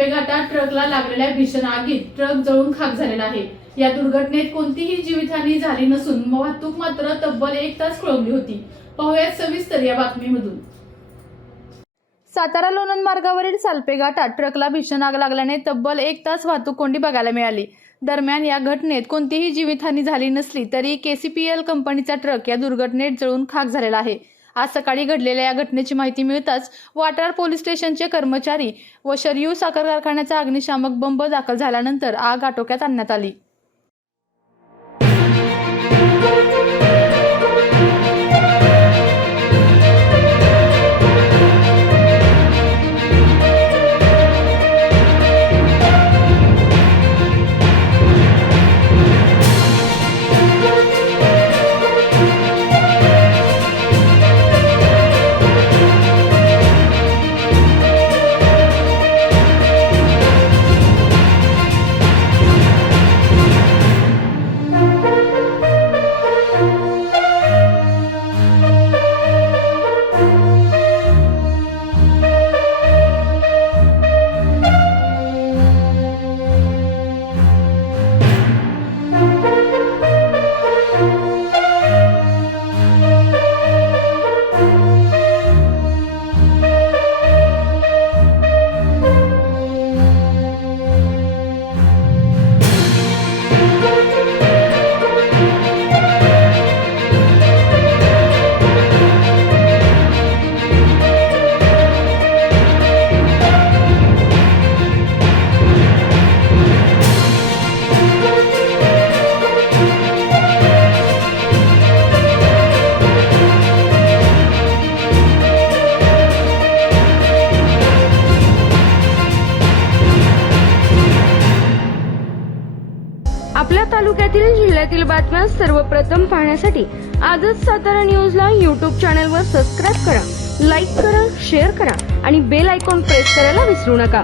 सालपेघाटात ट्रकला लागलेल्या भीषण आगीत ट्रक जळून खाक झालेला आहे। या दुर्घटनेत कोणतीही जीवितहानी झाली नसून वाहतूक मात्र तब्बल 1 तास खोळंबली होती। पाहुयात सविस्तर या बातमीमधून। सातारा लोणंद मार्गावरील सालपेघाटात ट्रकला भीषण आग लागल्याने तब्बल 1 तास वाहतूक कोंडी बघायला मिळाली। दरम्यान या घटनेत कोणतीही जीवितहानी झाली नसली तरी KCPL कंपनीचा ट्रक या दुर्घटनेत जळून खाक झालेला आहे। आज सकाळी घडलेल्या या घटनेची माहिती मिळताच वाटार पोलीस स्टेशनचे कर्मचारी व शरयू साखर कारखान्याचा अग्निशामक बंब दाखल झाल्यानंतर आग आटोक्यात आणण्यात आली। आपल्या तालुक्यातील जिल्ह्यातील बातम्या सर्वप्रथम पाहण्यासाठी आजच सातारा न्यूजला YouTube चॅनलवर सबस्क्राइब करा, लाईक करा, शेअर करा आणि बेल आयकॉन प्रेस करायला विसरू नका।